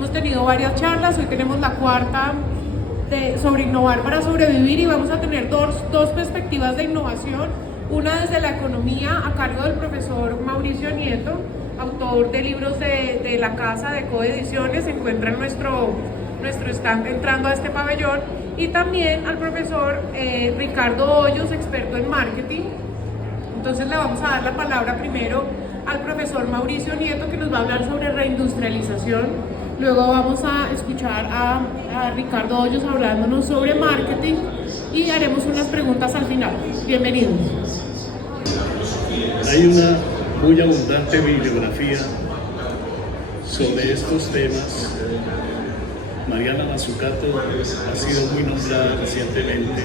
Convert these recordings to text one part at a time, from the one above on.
Hemos tenido varias charlas, hoy tenemos la cuarta sobre innovar para sobrevivir y vamos a tener dos perspectivas de innovación. Una desde la economía a cargo del profesor Mauricio Nieto, autor de libros de la casa de Coediciones, se encuentra en nuestro stand entrando a este pabellón, y también al profesor Ricardo Hoyos, experto en marketing. Entonces le vamos a dar la palabra primero al profesor Mauricio Nieto, que nos va a hablar sobre reindustrialización. Luego vamos a escuchar a Ricardo Hoyos hablándonos sobre marketing y haremos unas preguntas al final. Bienvenidos. Hay una muy abundante bibliografía sobre estos temas. Mariana Mazzucato ha sido muy nombrada recientemente.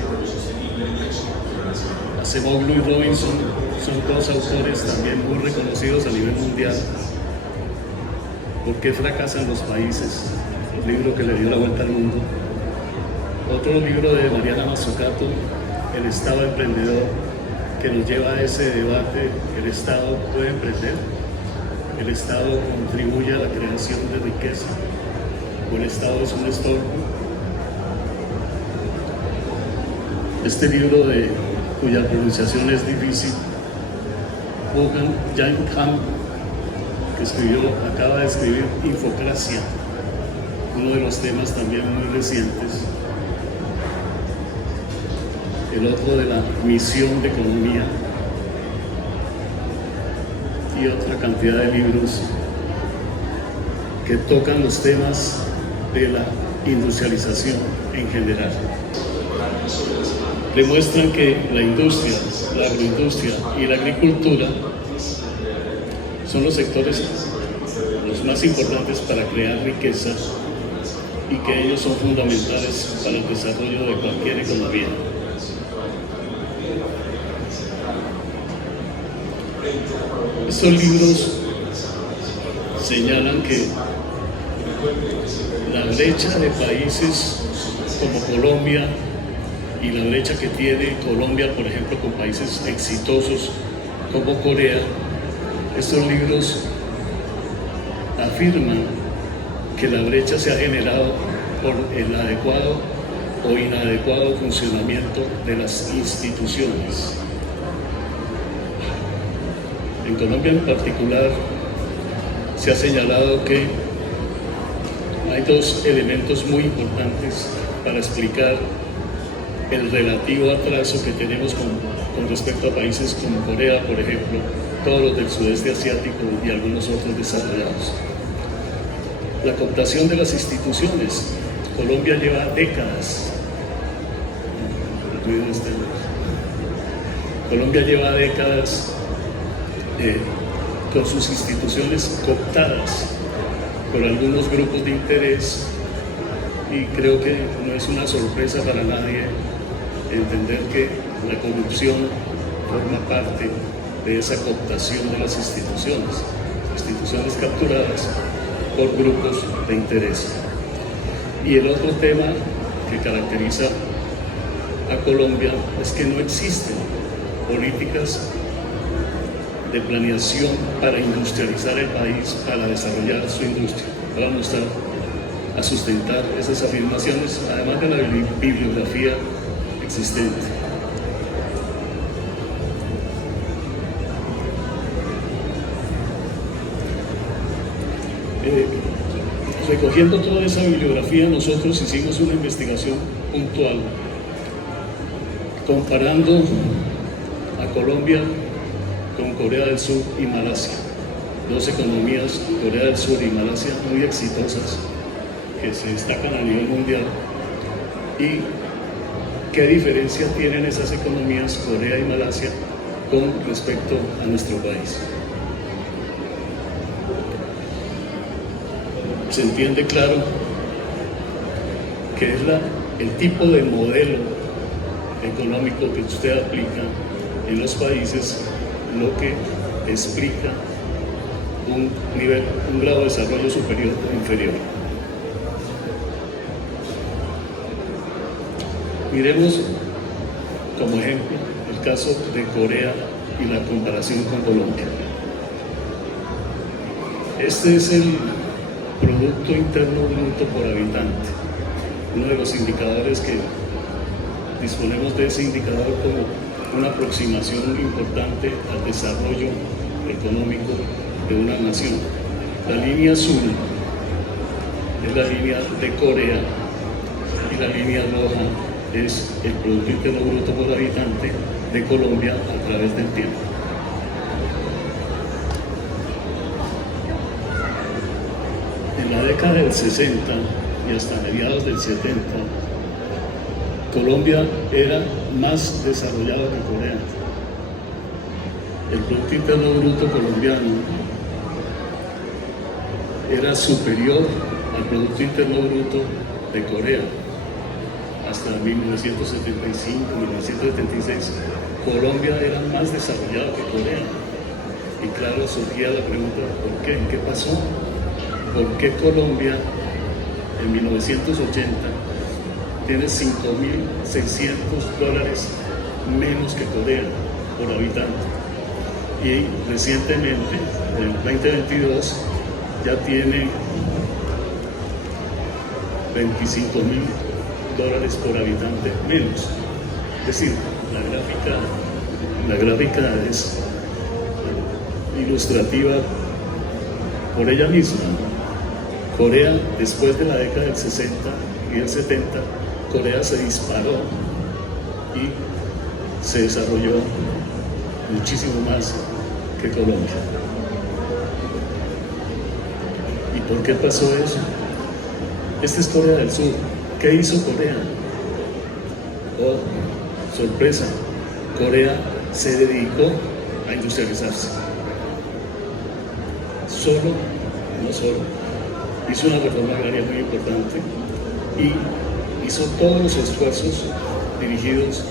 Acemoglu y Robinson son dos autores también muy reconocidos a nivel mundial. ¿Por qué fracasan los países? Un libro que le dio la vuelta al mundo. Otro libro de Mariana Mazzucato, El Estado Emprendedor, que nos lleva a ese debate: ¿el Estado puede emprender? ¿El Estado contribuye a la creación de riqueza? ¿O el Estado es un estorbo? Este libro, cuya pronunciación es difícil, Vaughan Gyan-Ham, que acaba de escribir Infocracia, uno de los temas también muy recientes. El otro de la misión de economía, y otra cantidad de libros que tocan los temas de la industrialización en general. Demuestran que la industria, la agroindustria y la agricultura son los sectores los más importantes para crear riqueza y que ellos son fundamentales para el desarrollo de cualquier economía. Estos libros señalan que la brecha de países como Colombia y la brecha que tiene Colombia, por ejemplo, con países exitosos como Corea, estos libros afirman que la brecha se ha generado por el adecuado o inadecuado funcionamiento de las instituciones. En Colombia en particular se ha señalado que hay dos elementos muy importantes para explicar el relativo atraso que tenemos con respecto a países como Corea, por ejemplo, todos los del sudeste asiático y algunos otros desarrollados. La cooptación de las instituciones. Colombia lleva décadas. Colombia lleva décadas con sus instituciones cooptadas por algunos grupos de interés, y creo que no es una sorpresa para nadie entender que la corrupción forma parte de esa cooptación de las instituciones capturadas por grupos de interés. Y el otro tema que caracteriza a Colombia es que no existen políticas de planeación para industrializar el país, para desarrollar su industria. Vamos a sustentar esas afirmaciones, además de la bibliografía existente. Recogiendo toda esa bibliografía, nosotros hicimos una investigación puntual, comparando a Colombia con Corea del Sur y Malasia, dos economías, Corea del Sur y Malasia, muy exitosas, que se destacan a nivel mundial. ¿Y qué diferencia tienen esas economías, Corea y Malasia, con respecto a nuestro país? Se entiende claro que es el tipo de modelo económico que usted aplica en los países lo que explica un grado de desarrollo superior o inferior. Miremos como ejemplo el caso de Corea y la comparación con Colombia. Este es Producto Interno Bruto por habitante. Uno de los indicadores que disponemos de ese indicador como una aproximación importante al desarrollo económico de una nación. La línea azul es la línea de Corea y la línea roja es el Producto Interno Bruto por habitante de Colombia a través del tiempo. En la década del 60 y hasta mediados del 70, Colombia era más desarrollado que Corea. El Producto Interno Bruto colombiano era superior al Producto Interno Bruto de Corea. Hasta 1975, 1976, Colombia era más desarrollado que Corea. Y claro, surgía la pregunta, ¿por qué? ¿Qué pasó? ¿Por qué Colombia en 1980 tiene $5.600 menos que Corea por habitante? Y recientemente, en el 2022, ya tiene $25.000 por habitante menos. Es decir, la gráfica es ilustrativa por ella misma. Corea, después de la década del 60 y del 70, Corea se disparó y se desarrolló muchísimo más que Colombia. ¿Y por qué pasó eso? Esta es Corea del Sur. ¿Qué hizo Corea? Oh, sorpresa, Corea se dedicó a industrializarse. No solo, hizo una reforma agraria muy importante y hizo todos los esfuerzos dirigidos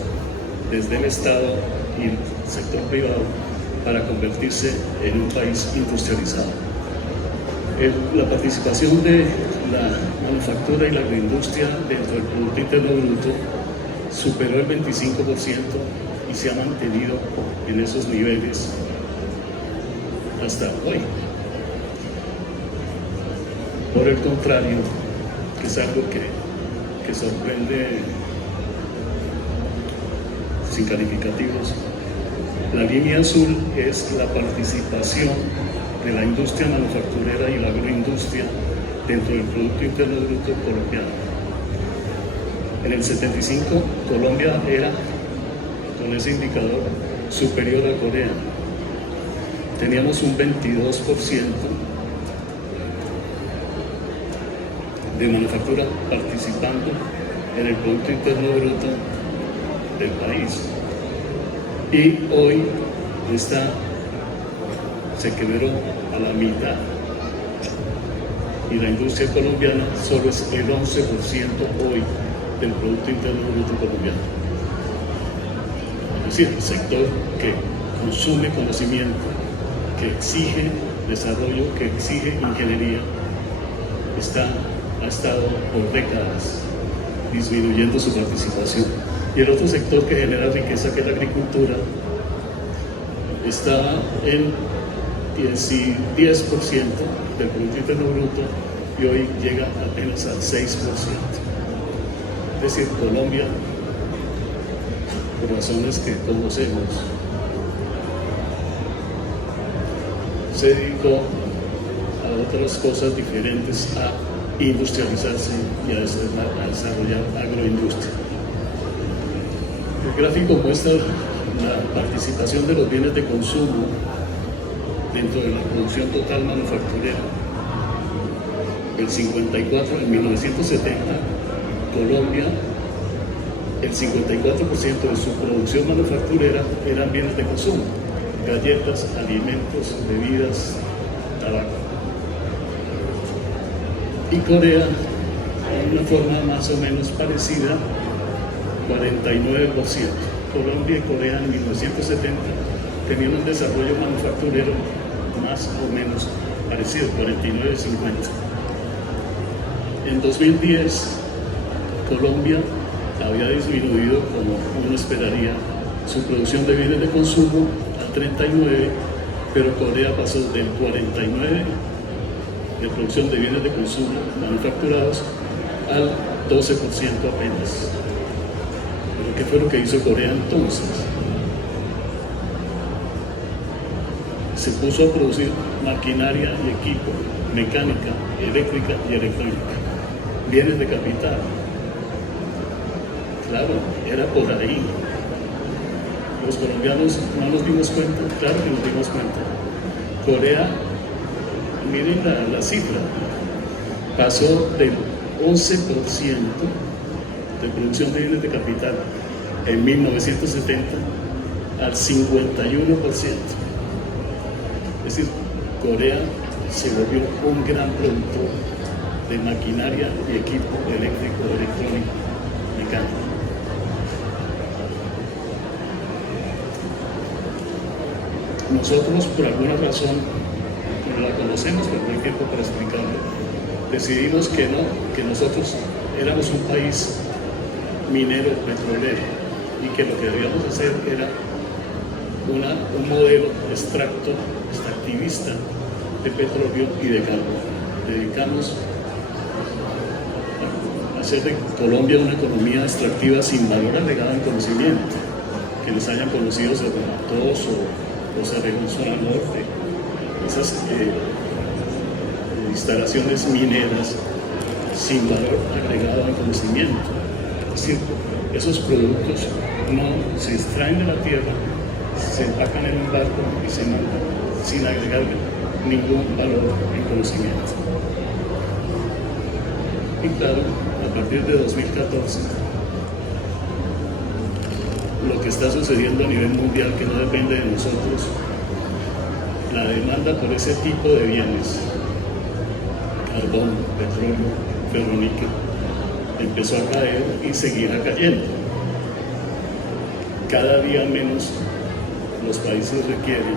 desde el Estado y el sector privado para convertirse en un país industrializado. La participación de la manufactura y la agroindustria dentro del Producto Interno Bruto superó el 25% y se ha mantenido en esos niveles hasta hoy. Por el contrario, que es algo que sorprende sin calificativos, la línea azul es la participación de la industria manufacturera y la agroindustria dentro del Producto Interno Bruto colombiano. En el 75, Colombia era, con ese indicador, superior a Corea. Teníamos un 22% de manufactura participando en el Producto Interno Bruto del país. Y hoy se quebró a la mitad. Y la industria colombiana solo es el 11% hoy del Producto Interno Bruto colombiano. Es decir, el sector que consume conocimiento, que exige desarrollo, que exige ingeniería, ha estado por décadas disminuyendo su participación. Y el otro sector que genera riqueza, que es la agricultura, está en 10% del Producto Interno Bruto y hoy llega apenas al 6%. Es decir, Colombia, por razones que conocemos, se dedicó a otras cosas diferentes, a industrializarse y a desarrollar agroindustria. El gráfico muestra la participación de los bienes de consumo dentro de la producción total manufacturera. El 54, en 1970, Colombia, el 54% de su producción manufacturera eran bienes de consumo, galletas, alimentos, bebidas, tabaco. Y Corea, de una forma más o menos parecida, 49%. Colombia y Corea en 1970 tenían un desarrollo manufacturero más o menos parecido, 49-50. En 2010, Colombia había disminuido, como uno esperaría, su producción de bienes de consumo al 39%, pero Corea pasó del 49% de producción de bienes de consumo manufacturados al 12% apenas. ¿Pero qué fue lo que hizo Corea entonces? Se puso a producir maquinaria y equipo, mecánica, eléctrica y electrónica, bienes de capital. Claro, era por ahí. Los colombianos no nos dimos cuenta, claro que nos dimos cuenta. Corea, miren la cifra, pasó del 11% de producción de bienes de capital en 1970 al 51%. Es decir, Corea se volvió un gran productor de maquinaria y equipo eléctrico, electrónico, mecánico. Nosotros, por alguna razón, no la conocemos, pero no hay tiempo para explicarlo, decidimos que no, que nosotros éramos un país minero, petrolero, y que lo que debíamos hacer era un modelo extractivista de petróleo y de carbón. Dedicamos a hacer de Colombia una economía extractiva sin valor agregado en conocimiento, que les hayan conocido Cerro Matoso o Cerrejón Zona Norte, esas instalaciones mineras sin valor agregado en conocimiento. Es decir, esos productos no se extraen de la tierra, se empacan en un barco y se mandan sin agregarle ningún valor en conocimiento. Y claro, a partir de 2014, lo que está sucediendo a nivel mundial, que no depende de nosotros, la demanda por ese tipo de bienes, carbón, petróleo, ferroníquel, empezó a caer y seguirá cayendo. Cada día menos los países requieren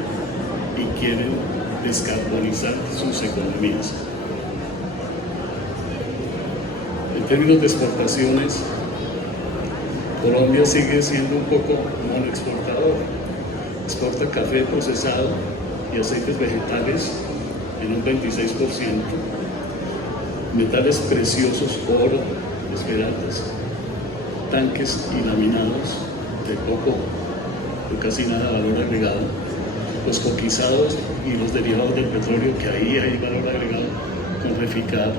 y quieren descarbonizar sus economías. En términos de exportaciones, Colombia sigue siendo un poco monoexportador. Exporta café procesado y aceites vegetales en un 26%, metales preciosos, oro, esmeraldas, tanques y laminados de poco o casi nada valor agregado, los coquizados y los derivados del petróleo, que ahí hay valor agregado, con reficar,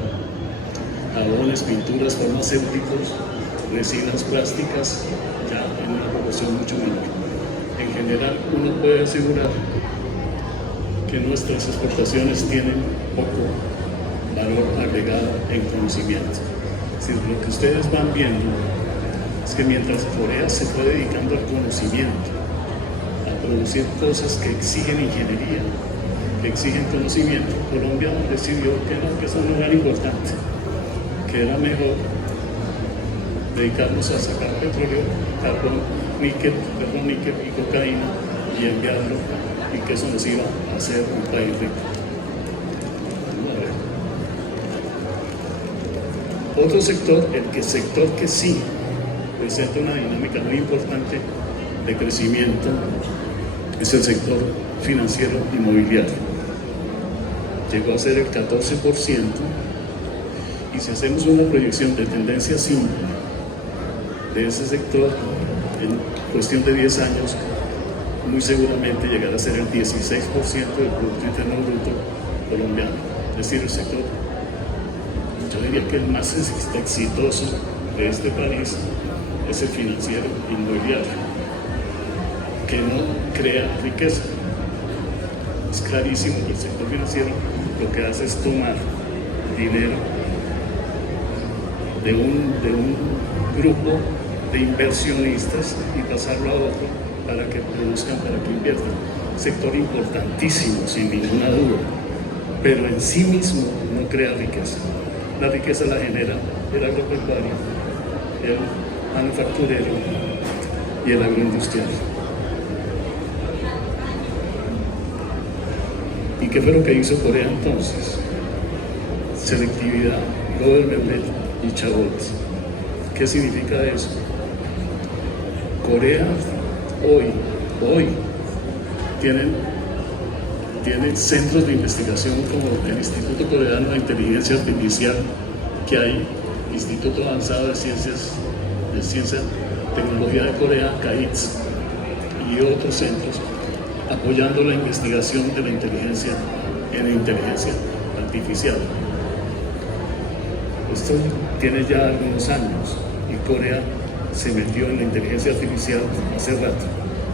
jabones, pinturas, farmacéuticos, resinas plásticas, ya en una proporción mucho menor. En general, uno puede asegurar que nuestras exportaciones tienen poco valor agregado en conocimiento. Es decir, lo que ustedes van viendo es que mientras Corea se fue dedicando al conocimiento, a producir cosas que exigen ingeniería, que exigen conocimiento, Colombia decidió que no, que eso no era importante, que era mejor dedicarnos a sacar petróleo, carbón, níquel, ferroníquel y cocaína y enviarlo, y que eso nos iba a hacer un país rico. Otro sector, sector que sí presenta una dinámica muy importante de crecimiento, es el sector financiero inmobiliario. Llegó a ser el 14%, y si hacemos una proyección de tendencia simple de ese sector en cuestión de 10 años, muy seguramente llegará a ser el 16% del Producto Interno Bruto colombiano. Es decir, el sector, yo diría que el más exitoso de este país es el financiero inmobiliario, que no crea riqueza. Es clarísimo que el sector financiero lo que hace es tomar dinero de un grupo de inversionistas y pasarlo a otro para que produzcan, para que inviertan. Sector importantísimo, sin ninguna duda, pero en sí mismo no crea riqueza. La riqueza la genera el agropecuario, el manufacturero y el agroindustrial. ¿Y qué fue lo que hizo Corea entonces? Selectividad, government y chabots. ¿Qué significa eso? Corea hoy tienen tiene centros de investigación como el Instituto Coreano de Inteligencia Artificial, que hay Instituto Avanzado de Ciencia, Tecnología de Corea, CAITS, y otros centros apoyando la investigación de la inteligencia en inteligencia artificial. Esto tiene ya algunos años y Corea se metió en la inteligencia artificial hace rato.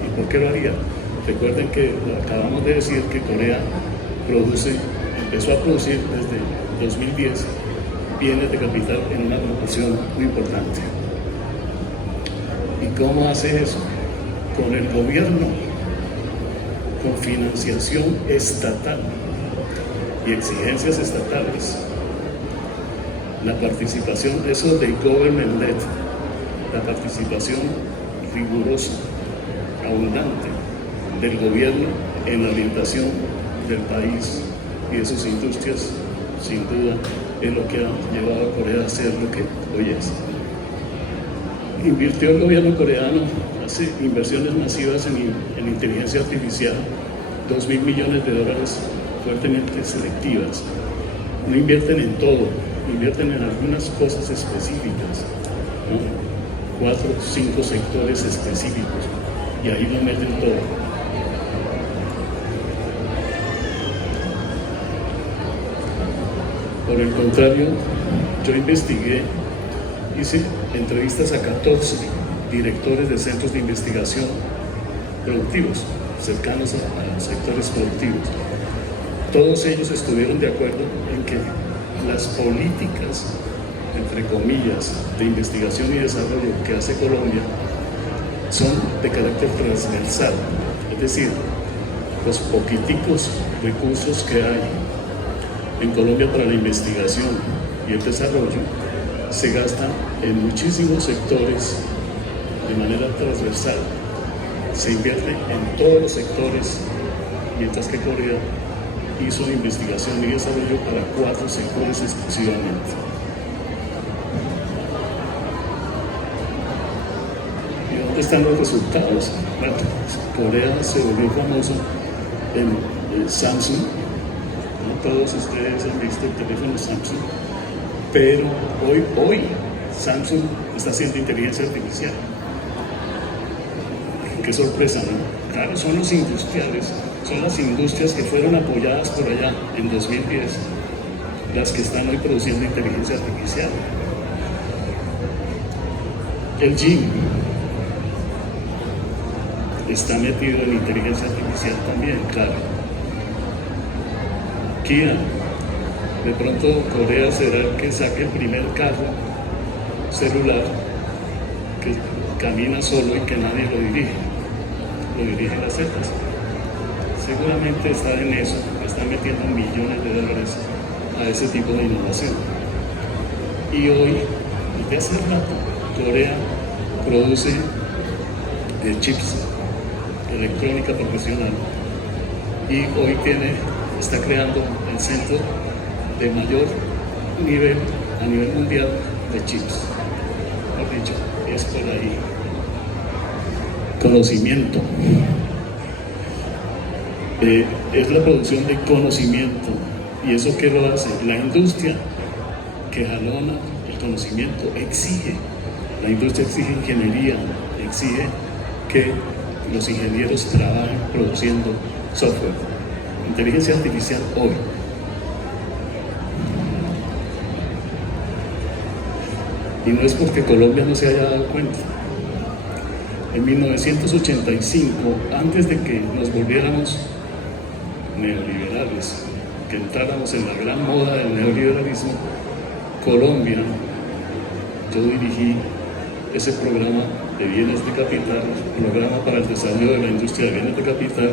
¿Y por qué lo haría? Recuerden que acabamos de decir que Corea empezó a producir desde 2010 bienes de capital en una proporción muy importante. ¿Y cómo hace eso? Con el gobierno, con financiación estatal y exigencias estatales. La participación, eso de government led, la participación rigurosa, abundante del gobierno en la orientación del país y de sus industrias, sin duda, es lo que ha llevado a Corea a ser lo que hoy es. Invirtió el gobierno coreano, hace inversiones masivas en inteligencia artificial, $2.000 millones fuertemente selectivas. No invierten en todo, invierten en algunas cosas específicas, ¿no? 4 o 5 sectores específicos, y ahí lo meten todo. Por el contrario, yo investigué, hice entrevistas a 14 directores de centros de investigación productivos, cercanos a los sectores productivos. Todos ellos estuvieron de acuerdo en que las políticas, entre comillas, de investigación y desarrollo que hace Colombia son de carácter transversal, es decir, los poquiticos recursos que hay en Colombia para la investigación y el desarrollo se gastan en muchísimos sectores de manera transversal. Se invierte en todos los sectores, mientras que Corea hizo investigación y desarrollo para 4 sectores exclusivamente. ¿Y dónde están los resultados? Bueno, Corea se volvió famoso en Samsung. No todos ustedes han visto el teléfono Samsung, pero hoy Samsung está haciendo inteligencia artificial. Qué sorpresa, ¿no? Claro, son los industriales, son las industrias que fueron apoyadas por allá en 2010, las que están hoy produciendo inteligencia artificial. El GM está metido en inteligencia artificial también, claro. Kia, de pronto Corea será el que saque el primer carro celular que camina solo y que nadie lo dirigen las cejas. Seguramente está en eso, está metiendo millones de dólares a ese tipo de innovación. Y hoy, desde hace rato, Corea produce chips, electrónica profesional, y hoy está creando el centro de mayor nivel a nivel mundial de chips. Mejor dicho, es por ahí. Conocimiento. Es la producción de conocimiento. ¿Y eso qué lo hace? La industria que jalona el conocimiento exige. La industria exige ingeniería, exige que los ingenieros trabajen produciendo software. Inteligencia artificial hoy. Y no es porque Colombia no se haya dado cuenta. En 1985, antes de que nos volviéramos neoliberales, que entráramos en la gran moda del neoliberalismo, Colombia, yo dirigí ese programa de bienes de capital, programa para el desarrollo de la industria de bienes de capital,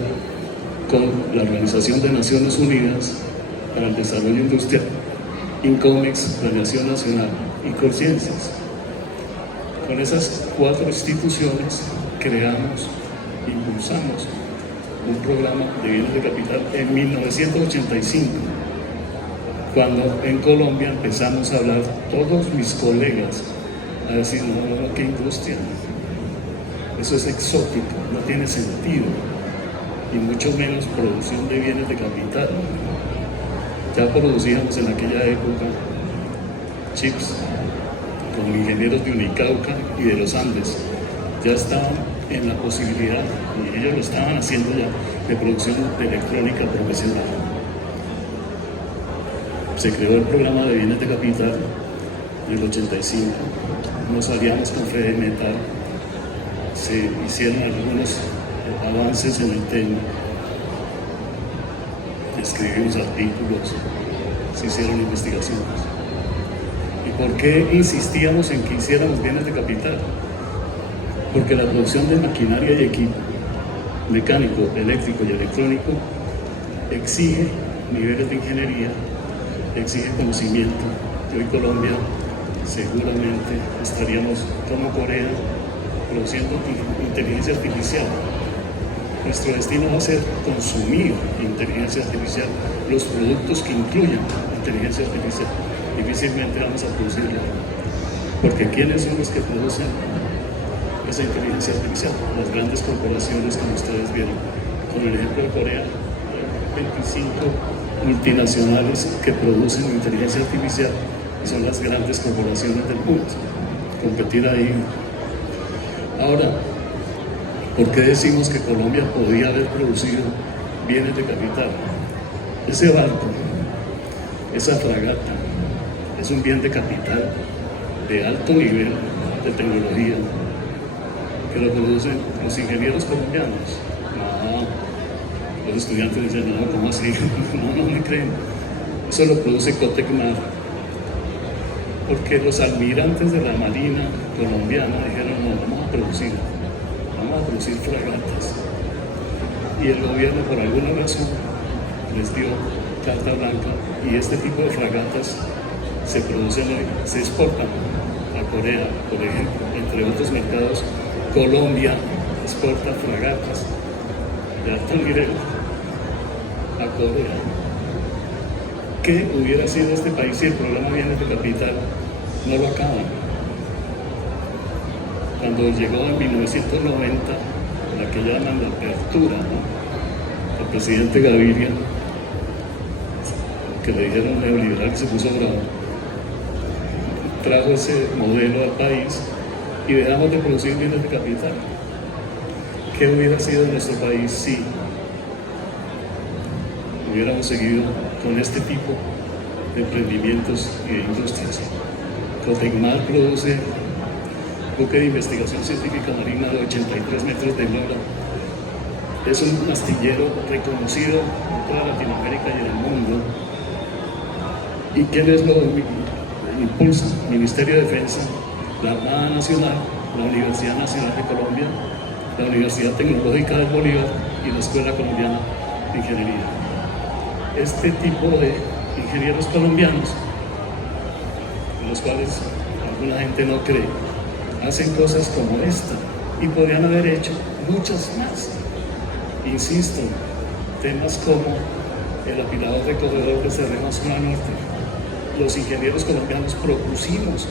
con la Organización de Naciones Unidas para el Desarrollo Industrial, INCOMEX, Planeación Nacional y Colciencias. Con esas 4 instituciones creamos, impulsamos un programa de bienes de capital en 1985, cuando en Colombia empezamos a hablar, todos mis colegas, a decir, no, ¿qué industria? Eso es exótico, no tiene sentido. y mucho menos producción de bienes de capital. Ya producíamos en aquella época chips con ingenieros de Unicauca y de los Andes. Ya estaban en la posibilidad, y ellos lo estaban haciendo ya, de producción de electrónica profesional. Se creó el programa de bienes de capital en el 85, nos aliamos con Fede Metal, se hicieron algunos avances en el tema, escribimos artículos, se hicieron investigaciones. ¿Y por qué insistíamos en que hiciéramos bienes de capital? Porque la producción de maquinaria y equipo, mecánico, eléctrico y electrónico, exige niveles de ingeniería, exige conocimiento. Hoy Colombia seguramente estaríamos como Corea produciendo inteligencia artificial. Nuestro destino va a ser consumir inteligencia artificial, los productos que incluyan inteligencia artificial. Difícilmente vamos a producirla, porque ¿quiénes son los que producen esa inteligencia artificial? Las grandes corporaciones, como ustedes vieron, con el ejemplo de Corea, 25 multinacionales que producen inteligencia artificial y son las grandes corporaciones del mundo. Competir ahí. Ahora, ¿por qué decimos que Colombia podía haber producido bienes de capital? Ese barco, esa fragata, es un bien de capital de alto nivel de tecnología que lo producen los ingenieros colombianos. No, los estudiantes dicen, no, ¿cómo así? No me creen. Eso lo produce Cotecmar, porque los almirantes de la Marina colombiana dijeron, no, vamos a producir fragatas. Y el gobierno, por alguna razón, les dio carta blanca y este tipo de fragatas se producen hoy, se exportan a Corea, por ejemplo, entre otros mercados. Colombia exporta fragatas de alto nivel a Corea. ¿Qué hubiera sido este país si el programa Bienes de Capital no lo acaban? Cuando llegó en 1990, la que llaman la apertura, ¿no? El presidente Gaviria, que le dijeron neoliberal, que se puso bravo, trajo ese modelo al país y dejamos de producir bienes de capital. ¿Qué hubiera sido nuestro país si hubiéramos seguido con este tipo de emprendimientos y de industrias? Cotecmar produce buque de investigación científica marina de 83 metros de eslora. Es un astillero reconocido en toda Latinoamérica y en el mundo. ¿Y quiénes lo impulsan? Ministerio de Defensa, la Armada Nacional, la Universidad Nacional de Colombia, la Universidad Tecnológica del Bolívar y la Escuela Colombiana de Ingeniería. Este tipo de ingenieros colombianos, en los cuales alguna gente no cree, hacen cosas como esta y podrían haber hecho muchas más. Insisto, temas como el apilador recogedor de Cerrejón Zona Norte. Los ingenieros colombianos propusimos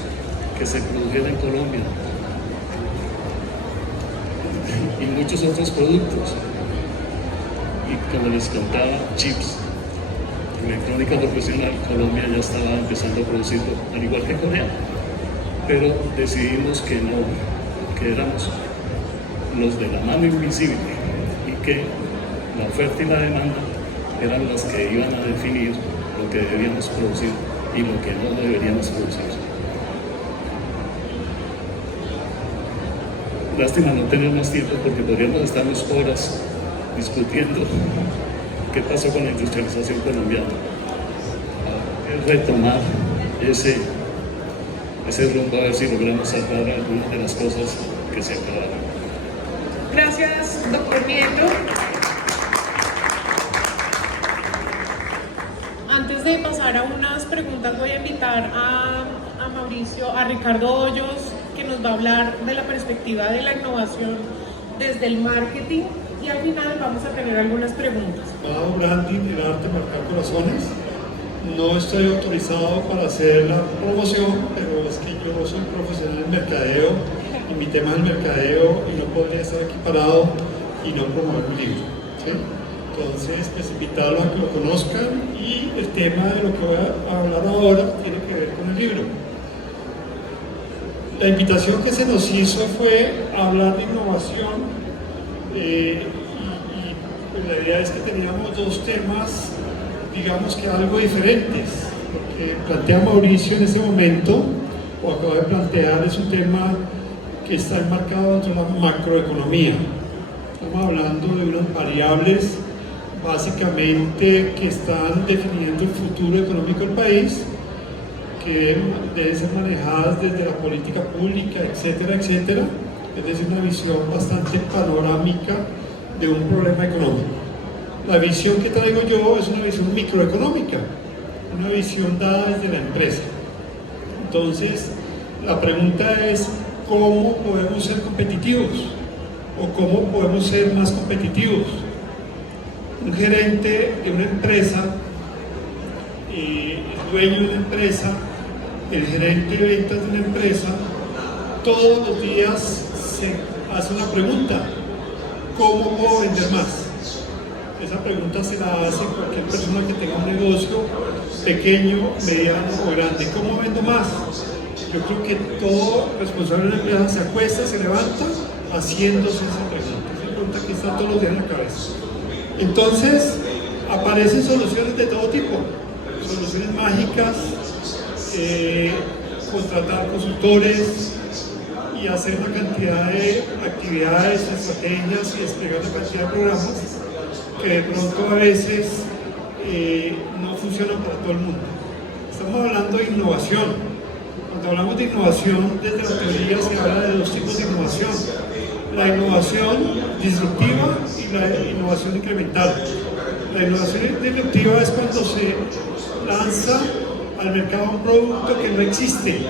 que se produjera en Colombia y muchos otros productos. Y como les contaba, chips, electrónica profesional, Colombia ya estaba empezando a producirlo, al igual que Corea. Pero decidimos que no, que éramos los de la mano invisible y que la oferta y la demanda eran las que iban a definir lo que debíamos producir y lo que no deberíamos producir. Lástima no tener más tiempo porque podríamos estarnos horas discutiendo qué pasó con la industrialización colombiana. Es retomar ese rumbo, a ver si logramos salvar algunas de las cosas que se acabaron. Gracias, doctor Nieto. Antes de pasar a unas preguntas, voy a invitar a Mauricio, a Ricardo Hoyos, que nos va a hablar de la perspectiva de la innovación desde el marketing, y al final vamos a tener algunas preguntas. Branding, el arte de marcar corazones. No estoy autorizado para hacer la promoción, pero es que yo soy profesional en mercadeo y mi tema es el mercadeo y no podría estar aquí parado y no promover mi libro. ¿sí? Entonces, pues invitarlos a que lo conozcan, y el tema de lo que voy a hablar ahora tiene que ver con el libro. La invitación que se nos hizo fue hablar de innovación, pues la idea es que teníamos dos temas, digamos que algo diferentes. Lo que plantea Mauricio en este momento, o acaba de plantear, es un tema que está enmarcado dentro de la macroeconomía. Estamos hablando de unas variables básicamente que están definiendo el futuro económico del país, que deben ser manejadas desde la política pública, etcétera, etcétera. Es decir, una visión bastante panorámica de un problema económico. La visión que traigo yo es una visión microeconómica, una visión dada desde la empresa. Entonces, la pregunta es, ¿cómo podemos ser competitivos? ¿O cómo podemos ser más competitivos? Un gerente de una empresa, el dueño de una empresa, el gerente de ventas de una empresa, todos los días se hace una pregunta: ¿cómo puedo vender más? Esa pregunta se la hace cualquier persona que tenga un negocio pequeño, mediano o grande. ¿Cómo vendo más? Yo creo que todo responsable de una empresa se acuesta, se levanta haciéndose esa pregunta. Esa pregunta que está todos los días en la cabeza. Entonces, aparecen soluciones de todo tipo, soluciones mágicas, contratar consultores y hacer una cantidad de actividades, estrategias y desplegar una cantidad de programas que de pronto a veces no funcionan para todo el mundo. Estamos hablando de innovación. Cuando hablamos de innovación, desde la teoría se habla de dos tipos de innovación: la innovación disruptiva y la innovación incremental. La innovación disruptiva es cuando se lanza al mercado un producto que no existe,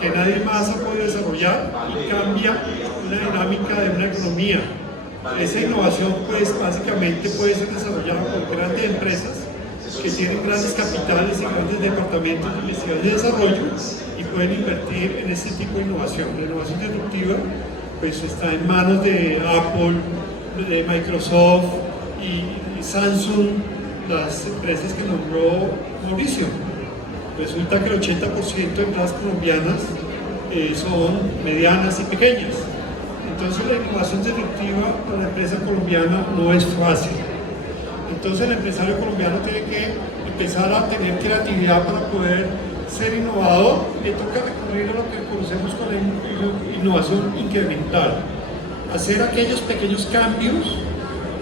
que nadie más ha podido desarrollar, y cambia una dinámica de una economía. Esa innovación, pues básicamente puede ser desarrollada por grandes empresas que tienen grandes capitales y grandes departamentos de investigación y desarrollo, y pueden invertir en este tipo de innovación. La innovación disruptiva pues está en manos de Apple, de Microsoft y Samsung, las empresas que nombró Mauricio. Resulta que el 80% de empresas colombianas son medianas y pequeñas. Entonces la innovación disruptiva para la empresa colombiana no es fácil. Entonces el empresario colombiano tiene que empezar a tener creatividad para poder ser innovador. Le toca recurrir a lo que conocemos como la innovación incremental. Hacer aquellos pequeños cambios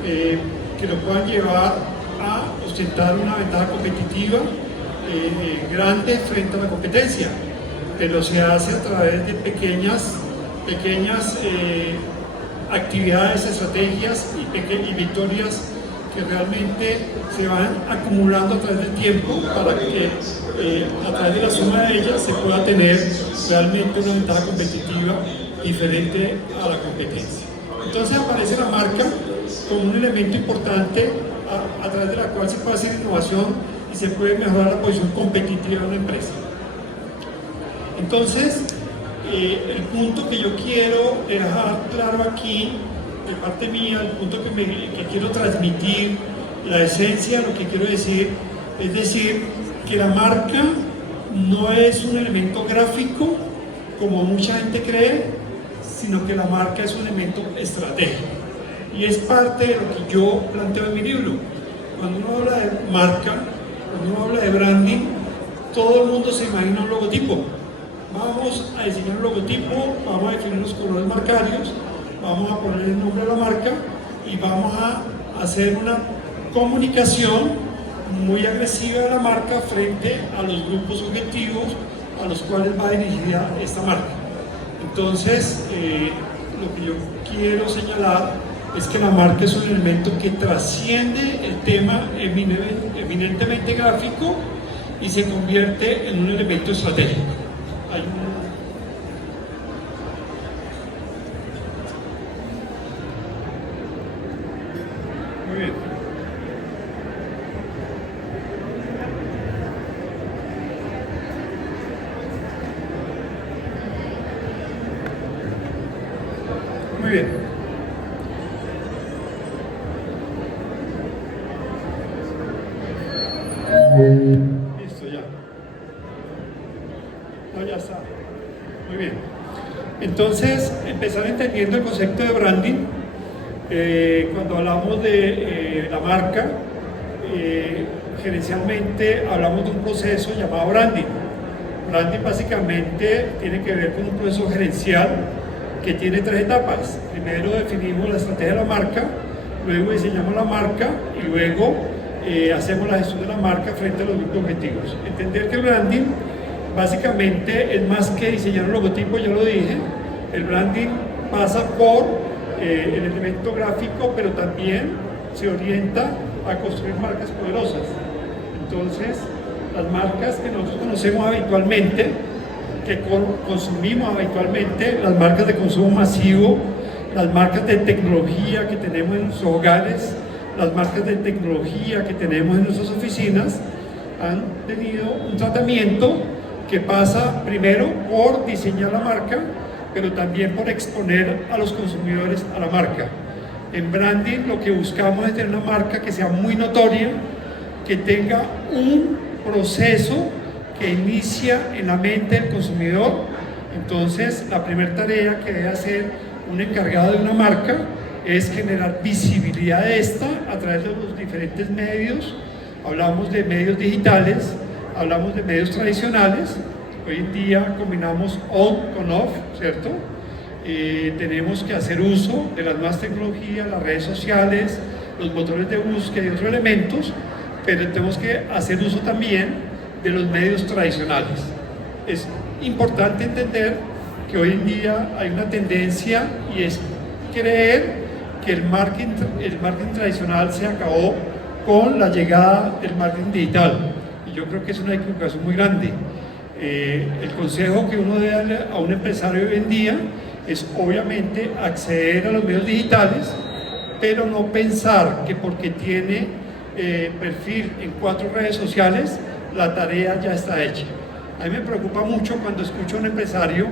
que lo puedan llevar a ostentar una ventaja competitiva grande frente a la competencia, pero se hace a través de pequeñas actividades, estrategias y victorias que realmente se van acumulando a través del tiempo, para que a través de la suma de ellas se pueda tener realmente una ventaja competitiva diferente a la competencia. Entonces aparece la marca como un elemento importante a través de la cual se puede hacer innovación y se puede mejorar la posición competitiva de una empresa. Entonces, el punto que yo quiero dejar claro aquí, de parte mía, el punto que quiero transmitir, la esencia, lo que quiero decir, es decir, que la marca no es un elemento gráfico, como mucha gente cree, sino que la marca es un elemento estratégico. Y es parte de lo que yo planteo en mi libro. Cuando uno habla de marca, cuando uno habla de branding, todo el mundo se imagina un logotipo. Vamos a diseñar un logotipo, vamos a definir los colores marcarios, vamos a poner el nombre de la marca y vamos a hacer una comunicación muy agresiva de la marca frente a los grupos objetivos a los cuales va dirigida esta marca. Entonces, lo que yo quiero señalar es que la marca es un elemento que trasciende el tema eminentemente gráfico y se convierte en un elemento estratégico. Muy bien. Muy bien. Listo, ya. No, ya está. Muy bien. Entonces, empezar entendiendo el concepto de branding. Cuando hablamos de la marca, gerencialmente hablamos de un proceso llamado branding. Branding básicamente tiene que ver con un proceso gerencial que tiene 3 etapas. Primero definimos la estrategia de la marca, luego diseñamos la marca y luego hacemos la gestión de la marca frente a los grupos objetivos. Entender que el branding básicamente es más que diseñar un logotipo, ya lo dije. El branding pasa por el elemento gráfico, pero también se orienta a construir marcas poderosas. Entonces, las marcas que nosotros conocemos habitualmente, que consumimos habitualmente, las marcas de consumo masivo, las marcas de tecnología que tenemos en nuestros hogares, las marcas de tecnología que tenemos en nuestras oficinas, han tenido un tratamiento que pasa primero por diseñar la marca, pero también por exponer a los consumidores a la marca. En branding lo que buscamos es tener una marca que sea muy notoria, que tenga un proceso que inicia en la mente del consumidor. Entonces, la primera tarea que debe hacer un encargado de una marca es generar visibilidad de esta a través de los diferentes medios. Hablamos de medios digitales, hablamos de medios tradicionales. Hoy en día combinamos on con off, ¿cierto? Tenemos que hacer uso de las nuevas tecnologías, las redes sociales, los motores de búsqueda y otros elementos, pero tenemos que hacer uso también de los medios tradicionales. Es importante entender que hoy en día hay una tendencia y es creer que el marketing tradicional se acabó con la llegada del marketing digital. Y yo creo que es una equivocación muy grande. El consejo que uno debe darle a un empresario hoy en día es obviamente acceder a los medios digitales, pero no pensar que porque tiene perfil en 4 redes sociales, la tarea ya está hecha. A mí me preocupa mucho cuando escucho a un empresario,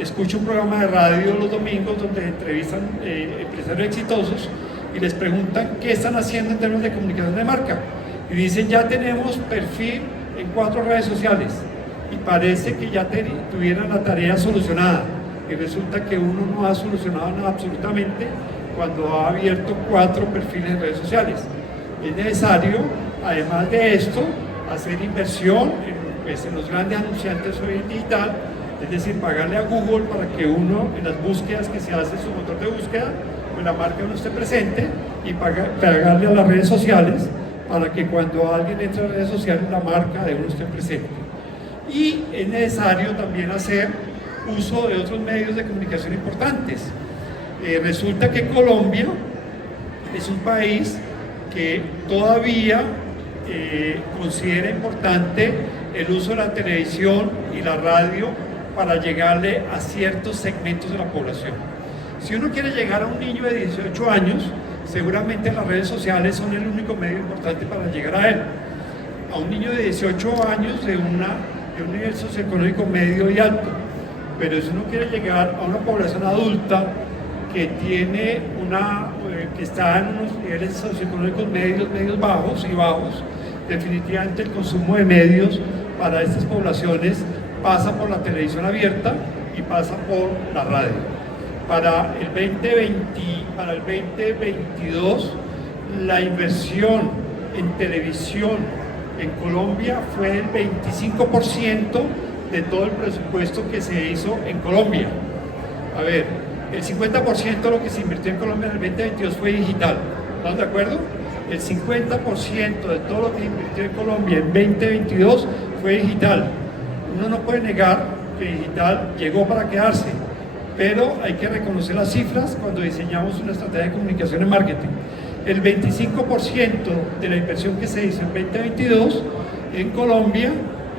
escucho un programa de radio los domingos donde entrevistan empresarios exitosos y les preguntan qué están haciendo en términos de comunicación de marca. Y dicen, ya tenemos perfil en 4 redes sociales. Y parece que ya tuvieran la tarea solucionada. Y resulta que uno no ha solucionado nada absolutamente cuando ha abierto 4 perfiles en redes sociales. Es necesario, además de esto, hacer inversión en los grandes anunciantes hoy en digital, es decir, pagarle a Google para que uno, en las búsquedas que se hace en su motor de búsqueda, pues la marca no esté presente, y pagarle a las redes sociales para que cuando alguien entre a las redes sociales, la marca de uno esté presente. Y es necesario también hacer uso de otros medios de comunicación importantes. Resulta que Colombia es un país que todavía considera importante el uso de la televisión y la radio para llegarle a ciertos segmentos de la población. Si uno quiere llegar a un niño de 18 años, seguramente las redes sociales son el único medio importante para llegar a él. A un niño de 18 años de un nivel socioeconómico medio y alto. Pero si uno quiere llegar a una población adulta que tiene que está en unos niveles socioeconómicos medios bajos y bajos, definitivamente el consumo de medios para estas poblaciones pasa por la televisión abierta y pasa por la radio. Para el 2022, la inversión en televisión en Colombia fue el 25% de todo el presupuesto que se hizo en Colombia. A ver, el 50% de lo que se invirtió en Colombia en el 2022 fue digital. ¿Estamos de acuerdo? El 50% de todo lo que se invirtió en Colombia en 2022 fue digital. Uno no puede negar que digital llegó para quedarse, pero hay que reconocer las cifras cuando diseñamos una estrategia de comunicación en marketing. El 25% de la inversión que se hizo en 2022 en Colombia,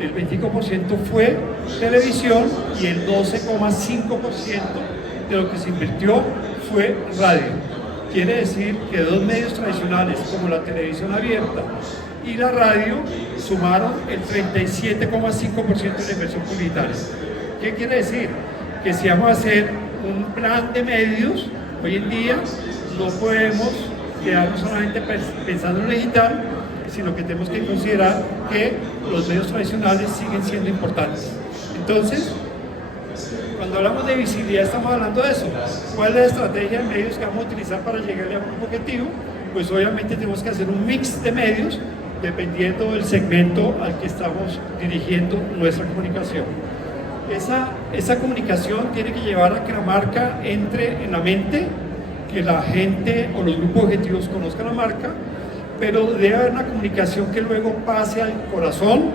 el 25% fue televisión y el 12,5% de lo que se invirtió fue radio. Quiere decir que 2 medios tradicionales como la televisión abierta y la radio sumaron el 37,5% de la inversión publicitaria. ¿Qué quiere decir? Que si vamos a hacer un plan de medios, hoy en día no podemos quedarnos solamente pensando en lo digital, sino que tenemos que considerar que los medios tradicionales siguen siendo importantes. Entonces, cuando hablamos de visibilidad estamos hablando de eso. ¿Cuál es la estrategia de medios que vamos a utilizar para llegarle a un grupo objetivo? Pues obviamente tenemos que hacer un mix de medios dependiendo del segmento al que estamos dirigiendo nuestra comunicación. Esa comunicación tiene que llevar a que la marca entre en la mente, que la gente o los grupos objetivos conozcan la marca, pero debe haber una comunicación que luego pase al corazón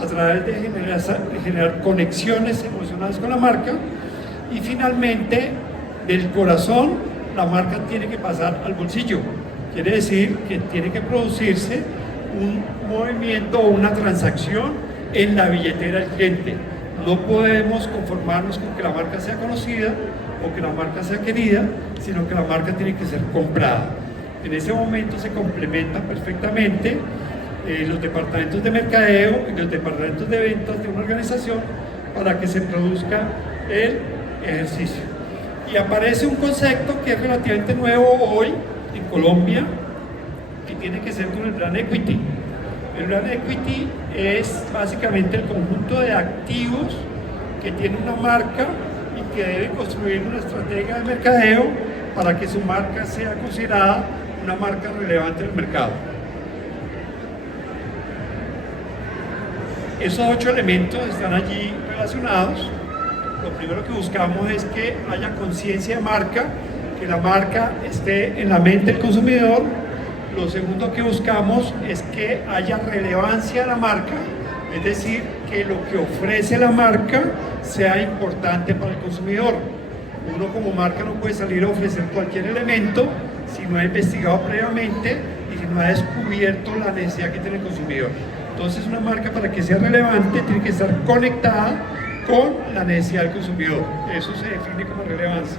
a través de generar conexiones emocionales con la marca, y finalmente del corazón la marca tiene que pasar al bolsillo. Quiere decir que tiene que producirse un movimiento o una transacción en la billetera del cliente. No podemos conformarnos con que la marca sea conocida o que la marca sea querida, sino que la marca tiene que ser comprada. En ese momento se complementan perfectamente los departamentos de mercadeo y los departamentos de ventas de una organización para que se produzca el ejercicio. Y aparece un concepto que es relativamente nuevo hoy en Colombia, que tiene que ser con el brand equity. El brand equity es básicamente el conjunto de activos que tiene una marca y que debe construir una estrategia de mercadeo para que su marca sea considerada una marca relevante en el mercado. Esos 8 elementos están allí relacionados. Lo primero que buscamos es que haya conciencia de marca, que la marca esté en la mente del consumidor. Lo segundo que buscamos es que haya relevancia de la marca, es decir, que lo que ofrece la marca sea importante para el consumidor. Uno como marca no puede salir a ofrecer cualquier elemento si no ha investigado previamente y si no ha descubierto la necesidad que tiene el consumidor. Entonces una marca, para que sea relevante, tiene que estar conectada con la necesidad del consumidor. Eso se define como relevancia.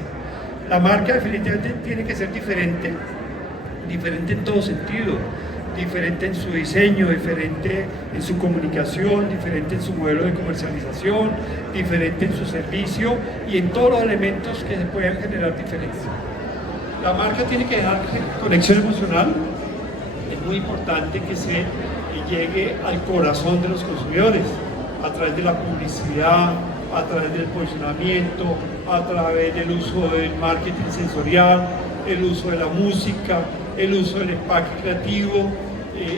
La marca definitivamente tiene que ser diferente en todo sentido, diferente en su diseño, diferente en su comunicación, diferente en su modelo de comercialización, diferente en su servicio y en todos los elementos que se puedan generar diferencia. La marca tiene que dejar conexión emocional. Es muy importante que se llegue al corazón de los consumidores a través de la publicidad, a través del posicionamiento, a través del uso del marketing sensorial, el uso de la música, el uso del empaque creativo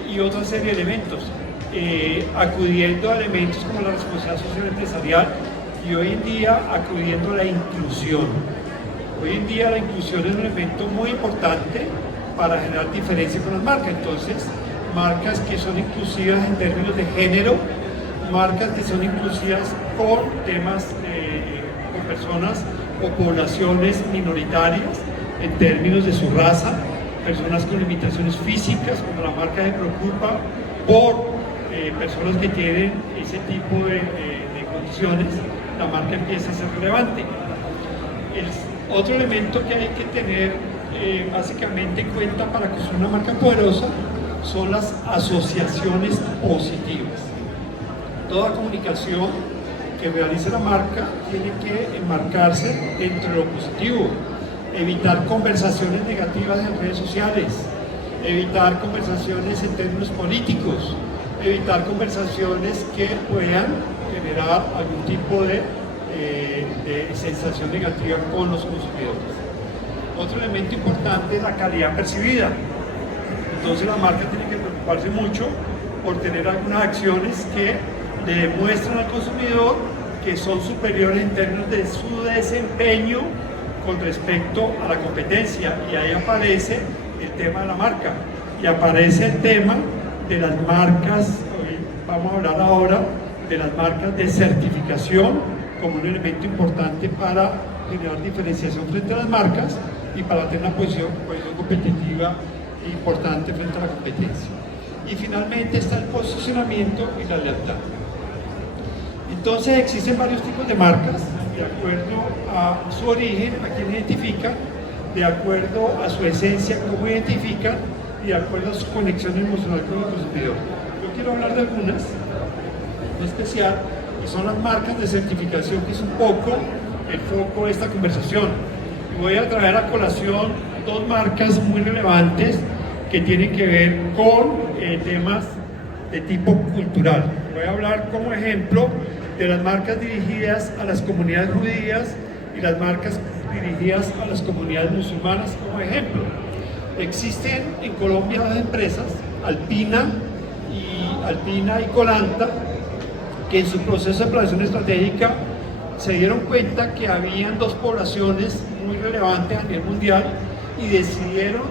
y otra serie de elementos, acudiendo a elementos como la responsabilidad social empresarial y hoy en día acudiendo a la inclusión. Hoy en día la inclusión es un elemento muy importante para generar diferencia con las marcas. Entonces, marcas que son inclusivas en términos de género, marcas que son inclusivas con temas, con personas o poblaciones minoritarias en términos de su raza, personas con limitaciones físicas, cuando la marca se preocupa por personas que tienen ese tipo de condiciones, la marca empieza a ser relevante. El otro elemento que hay que tener básicamente en cuenta para que sea una marca poderosa son las asociaciones positivas. Toda comunicación que realice la marca tiene que enmarcarse dentro de lo positivo. Evitar conversaciones negativas en redes sociales, evitar conversaciones en términos políticos, evitar conversaciones que puedan generar algún tipo de sensación negativa con los consumidores. Otro elemento importante es la calidad percibida. Entonces la marca tiene que preocuparse mucho por tener algunas acciones que le demuestran al consumidor que son superiores en términos de su desempeño con respecto a la competencia, y ahí aparece el tema de la marca y aparece el tema de las marcas. Hoy vamos a hablar ahora de las marcas de certificación como un elemento importante para generar diferenciación frente a las marcas y para tener una posición competitiva importante frente a la competencia. Y finalmente está el posicionamiento y la lealtad. Entonces existen varios tipos de marcas de acuerdo a su origen, a quién identifican, de acuerdo a su esencia, cómo identifican, y de acuerdo a su conexión emocional con el consumidor. Yo quiero hablar de algunas en especial, y son las marcas de certificación, que es un poco el foco de esta conversación. Y voy a traer a colación dos marcas muy relevantes que tienen que ver con temas de tipo cultural. Voy a hablar como ejemplo de las marcas dirigidas a las comunidades judías y las marcas dirigidas a las comunidades musulmanas como ejemplo. Existen en Colombia dos empresas, Alpina y Colanta, que en su proceso de planeación estratégica se dieron cuenta que habían dos poblaciones muy relevantes a nivel mundial y decidieron